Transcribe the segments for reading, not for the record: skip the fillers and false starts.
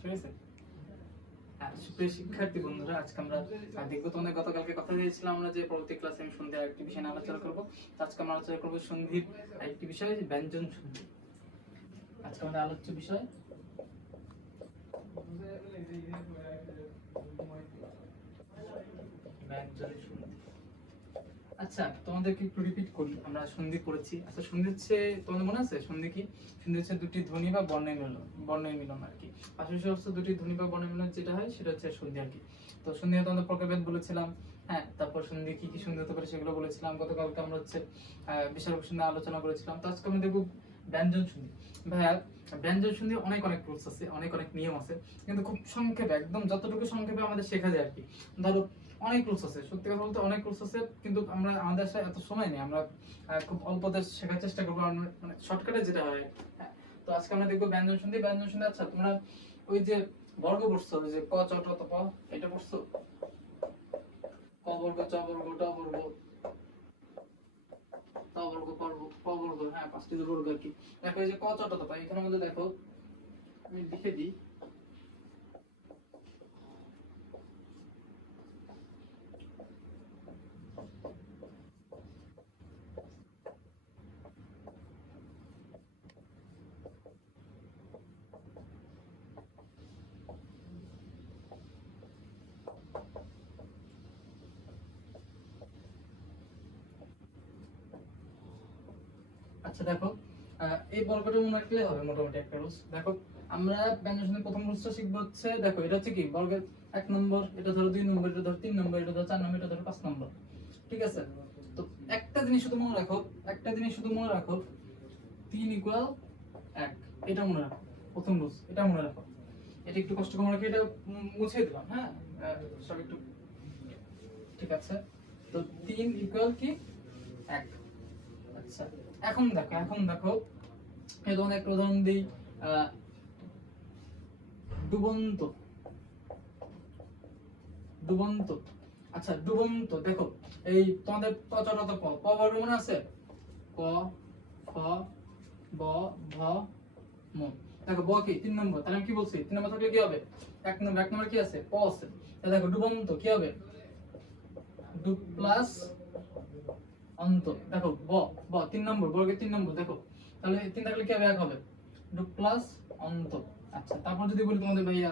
ঠিক আছে? হ্যাঁ, সুপ্রিয় শিক্ষার্থী বন্ধুরা, আজকে আমরা দেখবো, তোমাদের গতকালকে কথা দিয়েছিলাম আমরা যে পরবর্তী ক্লাসে আমি সন্ধির আরেকটি বিষয় নিয়ে আলোচনা করবো। আজকে আমরা আলোচনা করবো সন্ধির আরেকটি বিষয়, ব্যঞ্জন সন্ধি। আজকে আমাদের আলোচ্য বিষয় ব্যঞ্জন সন্ধি। আচ্ছা, তোমাদেরকে একটু রিপিট করি, আমরা সন্ধি পড়েছি। আচ্ছা, সন্ধি হচ্ছে, তোমাদের মনে আছে সন্ধি কি? সন্ধি হচ্ছে দুটি ধ্বনি বা বর্ণের মিলন আর কি। পাশাপাশি হচ্ছে দুটি ধ্বনি বা বর্ণের মিলন যেটা হয় সেটা হচ্ছে সন্ধি আর কি। তো সন্ধি তোমাদের প্রকারভেদ বলেছিলাম। হ্যাঁ, তারপর সন্ধি কি কি সন্ধি হতে পারে সেগুলো বলেছিলাম। গতকালকে আমরা হচ্ছে বিশাল সন্ধি আলোচনা করেছিলাম। তো আজকে আমরা দেখব ব্যঞ্জন সন্ধি। ভাইয়া, ব্যঞ্জন সন্ধি অনেক রুলস আছে, অনেক নিয়ম আছে, কিন্তু খুব সংক্ষেপে, একদম যতটুকু সংক্ষেপে আমাদের শেখা যায় আর কি। ধরো অনেক রুলস আছে, সত্যি কথা বলতে অনেক রুলস আছে, কিন্তু আমাদের এত সময় নেই, আমরা খুব অল্পতে শেখার চেষ্টা করবো, মানে শর্টকাটে যেটা হয়। হ্যাঁ, তো আজকে আমরা দেখবো ব্যঞ্জন সন্ধি। আচ্ছা, তোমরা ওই যে বর্গ পড়ছো, ওই যে ক চ ট ত প, এটা পড়ছো? ক বর্গ, চ বর্গ, ট বর্গ, ত বর্গ, প বর্গ, হ্যাঁ, পাঁচটি বর্গ আর কি। দেখো এই যে ক চ ট ত প, এখানের মধ্যে দেখো আমি লিখে দিই। আচ্ছা দেখো, এই বর্গটা মনে রাখলে হবে মোটামুটি একটা রুলস। দেখো, আমরা ব্যঞ্জনের প্রথম রুলসটা শিখবো হচ্ছে, দেখো এটা হচ্ছে কি বর্গের 1 নম্বর, এটা ধরো 2 নম্বর, এটা ধরো 3 নম্বর, এটা ধরো 4 নম্বর, এটা ধরো 5 নম্বর। ঠিক আছে? তো একটা জিনিস শুধু মনে রাখো, 3 ইকুয়াল 1, এটা মনে রাখো। প্রথম রুলস এটা মনে রাখো। এটা একটু কষ্ট করে মনে রাখো, এটা মুছে দিলাম। হ্যাঁ, সব একটু ঠিক আছে। তো 3 ইকুয়াল কি 1। আচ্ছা, এখন দেখো এই তোমাদের একটা উদাহরণ দিই। ডুবন্ত ডুবন্ত আচ্ছা, ডুবন্ত দেখো, এই তোমাদের ক চ ট ত প, প বর্গ মনে আছে? ক, খ, ব, ভ, ম। দেখো ব কি 3 নম্বর, তাহলে আমি কি বলছি 3 নম্বর থাকলে কি হবে? 1 নম্বর কি আছে? প আছে। তাহলে দেখো ডুবন্ত কি হবে? ডু প্লাস অন্ত। দেখো ব ব 3 নম্বর, বর্গের 3 নম্বর, দেখো তাহলে 3 থাকলে কি হবে? 1 হবে। ডু প্লাস অন্ত। আচ্ছা, তারপর যদি বলি তোমাদের ভাইয়া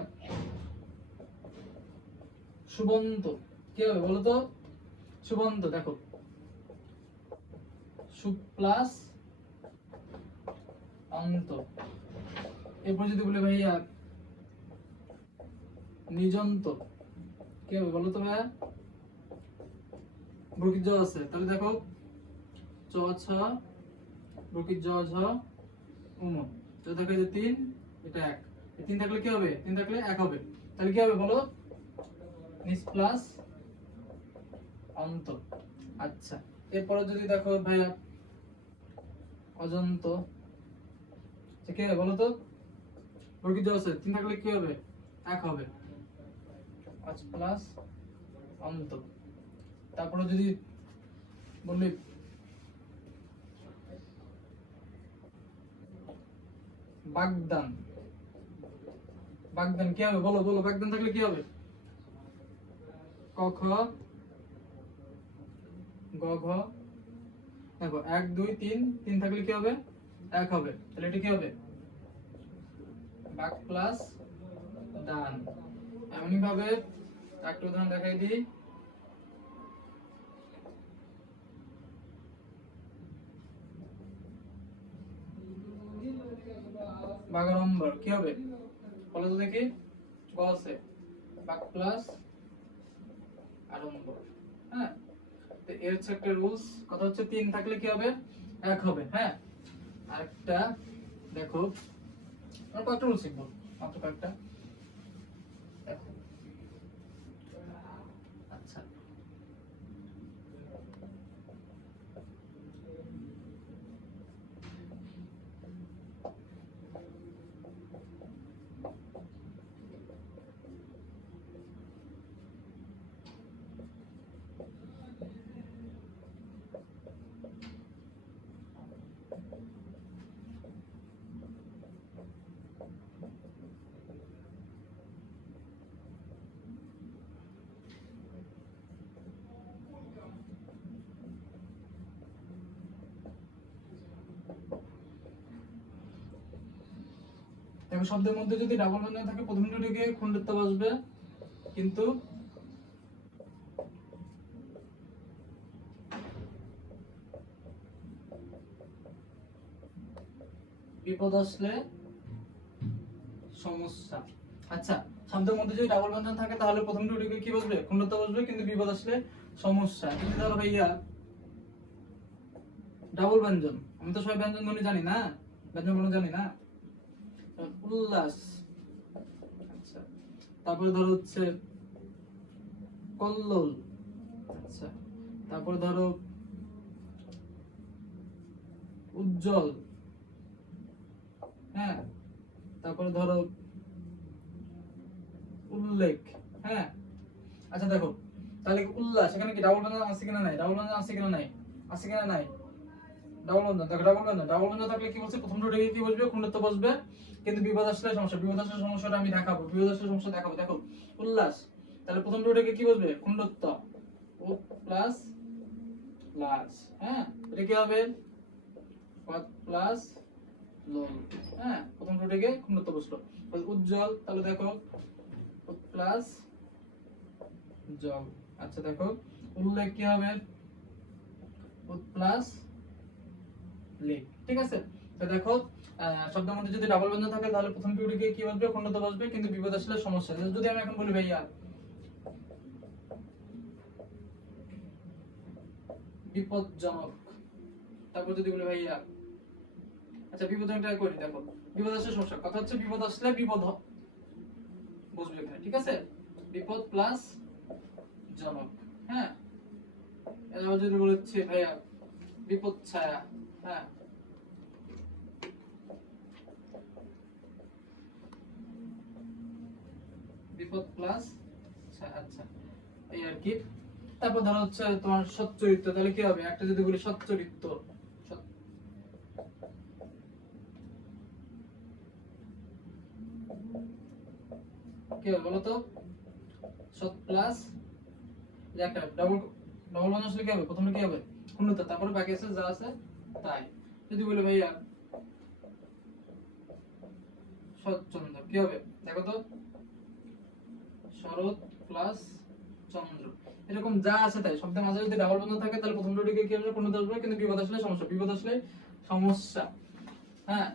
সুবন্ত, কি হবে বলো তো? সুবন্ত, দেখো সু প্লাস অন্ত। এরপর যদি বলি ভাইয়া নিযন্ত, কি হবে বলো তো ভাইয়া? বর্গীয় জ আছে, তাহলে দেখো চ ছ বর্গীয় জ ঝ উম। তো দেখো এই যে 3, এটা 1, এই 3 থাকলে কি হবে? 3 থাকলে 1 হবে। তাহলে কি হবে বলো? নিস প্লাস অন্ত। আচ্ছা, এরপরে যদি দেখো ভাইয়া অজন্ত, কি হবে বলো তো? বর্গীয় জ আছে, 3 থাকলে কি হবে? 1 হবে। 5 প্লাস অন্ত। তারপরে যদি বলি বাগদান, কি হবে বলো? বাগদান থাকলে কি হবে? ক খ গ ঘ, দেখো 1 2 3, 3 থাকলে কি হবে? 1 হবে। তাহলে এটা কি হবে? বাগ প্লাস দান। এমনি ভাবে একটা উদাহরণ দেখাই দিই। বাগাড়ম্বর, কি হবে বলো তো দেখি? গ আছে, বাগ প্লাস আড়ম্বর। হ্যাঁ, তো এর হচ্ছে একটা রুলস। কথা হচ্ছে 3 থাকলে কি হবে? 1 হবে। হ্যাঁ, আরেকটা দেখো, আমরা কয়টা রুল শিখবো? মাত্র কয়েকটা। দেখো, আচ্ছা দেখো শব্দের মধ্যে যদি ডাবল ব্যঞ্জন থাকে প্রথম দুটিকে খণ্ডত্ব বসবে, কিন্তু বিপদ আসলে সমস্যা। আচ্ছা, শব্দের মধ্যে যদি ডাবল ব্যঞ্জন থাকে তাহলে প্রথম দুটিকে কি বসবে? খণ্ডত্ব বসবে, কিন্তু বিপদ আসলে সমস্যা। যদি ধরো ভাইয়া ডাবল ব্যঞ্জন, আমি তো সবাই ব্যঞ্জন ধ্বনি জানি না, ব্যঞ্জন বর্ণ জানি না। উল্লাস, আচ্ছা, তারপরে ধরো হচ্ছে কল্লোল, আচ্ছা, তারপরে ধরো উজ্জ্বল, হ্যাঁ, তারপরে ধরো উল্লেখ, হ্যাঁ। আচ্ছা দেখো, তাহলে উল্লাস এখানে কি ডাবল ব্যঞ্জন আছে কিনা নাই? ডাবল ব্যঞ্জন আছে কিনা নাই? আছে কিনা নাই? ডাবল ব্যঞ্জন, দেখো ডাবল ব্যঞ্জন, ডাবল ব্যঞ্জন থাকলে কি বলছে? প্রথম দুটোকে কি বসবে? খণ্ডত্ব বসবে, কিন্তু বিপদ আসলে সমস্যা। বিপদ আসলে সমস্যাটা আমি দেখাবো, বিপদ আসলে সমস্যা দেখাবো। দেখো উল্লাস, তাহলে প্রথম দুটোকে কি বসবে? খণ্ডত্ব, উ প্লাস লাস, হ্যাঁ, এটা কি হবে? পদ প্লাস লোল, হ্যাঁ, প্রথম দুটোকে খণ্ডত্ব বসলো। উজ্জ্বল, তাহলে দেখো উদ প্লাস জল, আচ্ছা দেখো উল্লেখ কি হবে? উদ প্লাস লেখ, ঠিক আছে। তো দেখো শব্দের মধ্যে যদি ডাবল ব্যঞ্জন থাকে তাহলে প্রথম দুটিকে কি বসবে? খণ্ডত্ব বসবে, কিন্তু বিপদ আসলে সমস্যা। যদি আমি এখন বলি ভাইয়া বিপদজনক, তারপর যদি বলি ভাইয়া, আচ্ছা বিপদজনকটা করি, দেখো বিপদ আসলে সমস্যা, কথা হচ্ছে বিপদ আসলে বিপদ বসবে এখানে, ঠিক আছে। বিপদ প্লাস জনক, হ্যাঁ। এবার যদি বলছি ভাইয়া বিপদ ছায়া, হ্যাঁ, বিপদ প্লাস, আচ্ছা এই আর কি। তারপর ধরো হচ্ছে তোমার সচ্চরিত্র, তাহলে কি হবে? একটা যদি বলি সচ্চরিত্র, কি হবে বলো তো? সৎ প্লাস একটা ডাবল, ডাবল ব্যঞ্জন আসলে কি হবে? প্রথমে কি হবে? খণ্ডত্ব, তারপরে বাকি আছে যা আছে তাই। যদি বলি ভাইয়া শরৎচন্দ্র, কি হবে? দেখো তো, শরৎ প্লাস চন্দ্র, এরকম যা আছে তাই। শব্দের মাঝে যদি ডাবল ব্যঞ্জন থাকে তাহলে প্রথম দুটোকে কি হবে? খণ্ডত্ব আসবে, কিন্তু বিপদ আসলে সমস্যা। বিপদ আসলে সমস্যা, হ্যাঁ।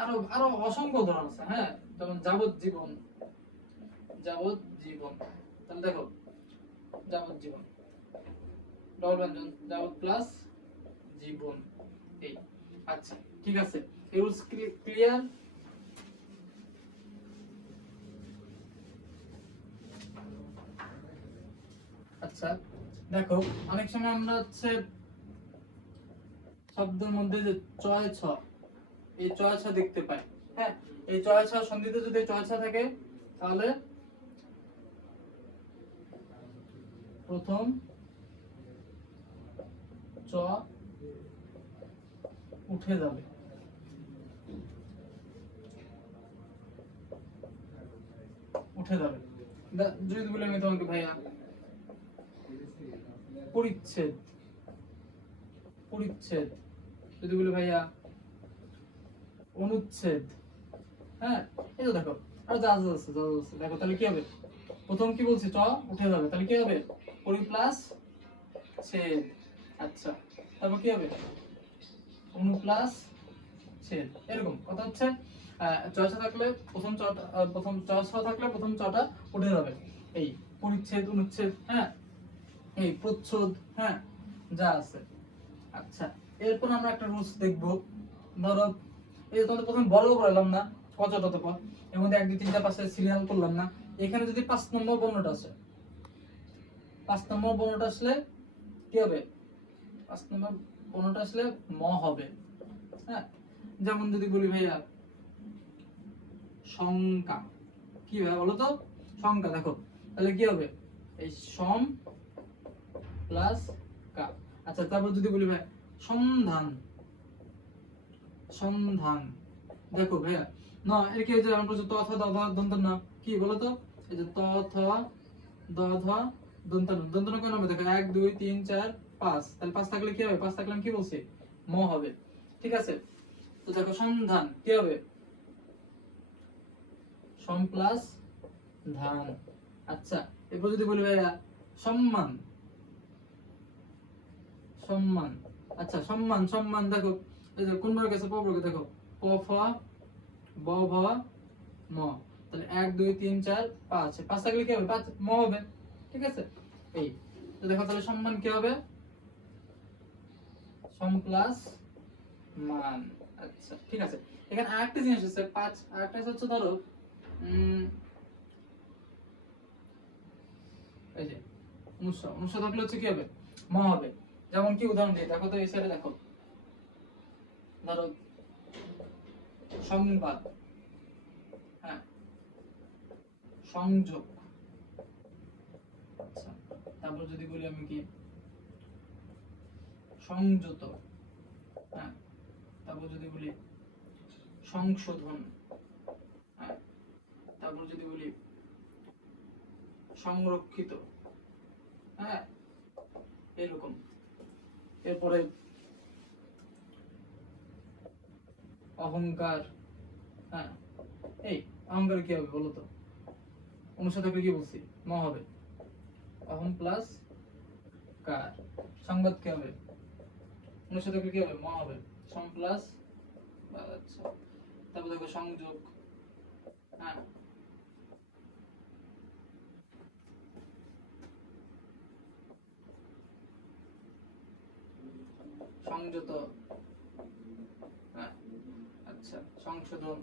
আরো আরো অসংখ্য উদাহরণ আছে, হ্যাঁ, যেমন যাবজ্জীবন, যাবজ্জীবন, তাহলে দেখো যাবজ্জীবন ডাবল ব্যঞ্জন, যাবত প্লাস জীবন, এই। আচ্ছা ঠিক আছে, এই রুলস ক্লিয়ার? আচ্ছা দেখো, অনেক সময় আমরা হচ্ছে শব্দের মধ্যে যে চয় ছ, এই চয় ছ দেখতে পাই, হ্যাঁ। এই চয় ছ সন্ধিতে যদি চয় ছ থাকে তাহলে প্রথম চ উঠে যাবে, উঠে যাবে। যদি বলি আমি তোমাকে ভাইয়া পরিচ্ছেদ, পরিচ্ছেদ, যদি বলি ভাইয়া অনুচ্ছেদ, হ্যাঁ, এই তো দেখো আর যা যা আছে যা যা আছে, দেখো তাহলে কি হবে? প্রথম কি বলছি? চ উঠে যাবে, তাহলে কি হবে? পরি প্লাস ছেদ, আচ্ছা, তারপর কি হবে? অনু প্লাস ছেদ, এরকম কথা হচ্ছে। চয়সা থাকলে প্রথম চটা, প্রথম চয়সা থাকলে প্রথম চটা উঠে যাবে, এই পরিচ্ছেদ, অনুচ্ছেদ, হ্যাঁ, এই প্রচ্ছদ, হ্যাঁ, যা আছে। আচ্ছা, এরপর আমরা একটা রুলস দেখবো। ধরো এই যে তোমাদের প্রথমে বর্গ করলাম না, কতটা তো পদ, এর মধ্যে 1 2 3 4 5 সিরিয়াল করলাম না। এখানে যদি 5 নম্বর বর্ণটা আসে, 5 নম্বর বর্ণটা আসলে কি হবে? 5 নম্বর বর্ণটা আসলে ম হবে, হ্যাঁ। যেমন যদি বলি ভাইয়া শঙ্কা, কি ভাই বলো তো? শঙ্কা, দেখো তাহলে কি হবে? এই সম প্লাস কা, আচ্ছা, তারপর যদি বলি ভাই সন্ধান, সন্ধান, দেখো ভাইয়া না, এর কি হয়েছে? আমরা বলছি ত থ দ ধ দন্ত ন, কি বলো তো? এই যে ত থ দ ধ দন্ত ন, দন্ত ন কয় নম্বর? দেখো 1 2 3 4 5, তাহলে 5 থাকলে কি হবে? 5 থাকলে আমি কি বলছি? ম হবে, ঠিক আছে। তো দেখো সন্ধান কি হবে? সম প্লাস ধান। আচ্ছা এরপর যদি বলি ভাইয়া সম্মান, সম্মান। আচ্ছা সম্মান, সম্মান দেখো এই যে কোন বর্গ আছে, প বর্গ, দেখো প ফ ব ভ ম, তাহলে 1 2 3 4 5, 5 থাকলে কি হবে, 5 ম হবে, ঠিক আছে। এই তো দেখো তাহলে সম্মান কি হবে, সম প্লাস মান। আচ্ছা ঠিক আছে, এখানে আরেকটা জিনিস আছে 5, আরেকটা হচ্ছে ধরো এই যে 1900, 1900 থাকলে হচ্ছে কি হবে, ম হবে। যেমন কি উদাহরণ দিই, দেখো তো এই সাইডে দেখো, ধরো সংবাদ, হ্যাঁ, সংযোগ। আচ্ছা তারপর যদি বলি আমি কি সংযত, হ্যাঁ, তারপর যদি বলি সংশোধন, হ্যাঁ, তারপর যদি বলি সংরক্ষিত, হ্যাঁ, এরকম। এরপরে অহংকার, হ্যাঁ, এই অহংকার কি হবে বলো তো, অনুসারে থাকলে কি বলছি, ম হবে, অহং প্লাস কার। সংবাদ কি হবে, অনুসারে থাকলে কি হবে, ম হবে, সম প্লাস। আচ্ছা তারপর দেখো সংযোগ, হ্যাঁ, সংযত, হ্যাঁ, আচ্ছা সংশোধন,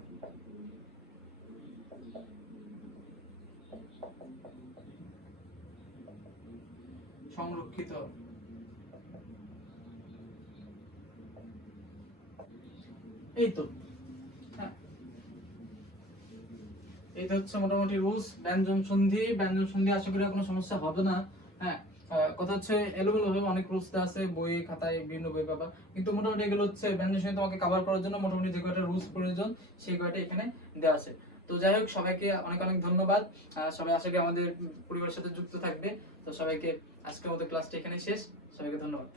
সংরক্ষিত। এই তো, হ্যাঁ, এটা হচ্ছে মোটামুটি রুলস। ব্যঞ্জন সন্ধি, ব্যঞ্জন সন্ধি আশা করি আর কোনো সমস্যা হবে না। হ্যাঁ, কথা হচ্ছে এলোমেলো ভাবে অনেক রুলস দেওয়া আছে বই খাতায়, বিভিন্ন বই পাবা, কিন্তু মোটামুটি এগুলো হচ্ছে ব্যঞ্জন সন্ধি তোমাকে কভার করার জন্য মোটামুটি যে কয়টা রুলস প্রয়োজন সেই কয়টা এখানে দেওয়া আছে। তো যাই হোক, সবাইকে অনেক অনেক ধন্যবাদ। সবাই আশা করি আমাদের পরিবারের সাথে যুক্ত থাকবে। তো সবাইকে, আজকের মতো ক্লাসটা এখানে শেষ। সবাইকে ধন্যবাদ।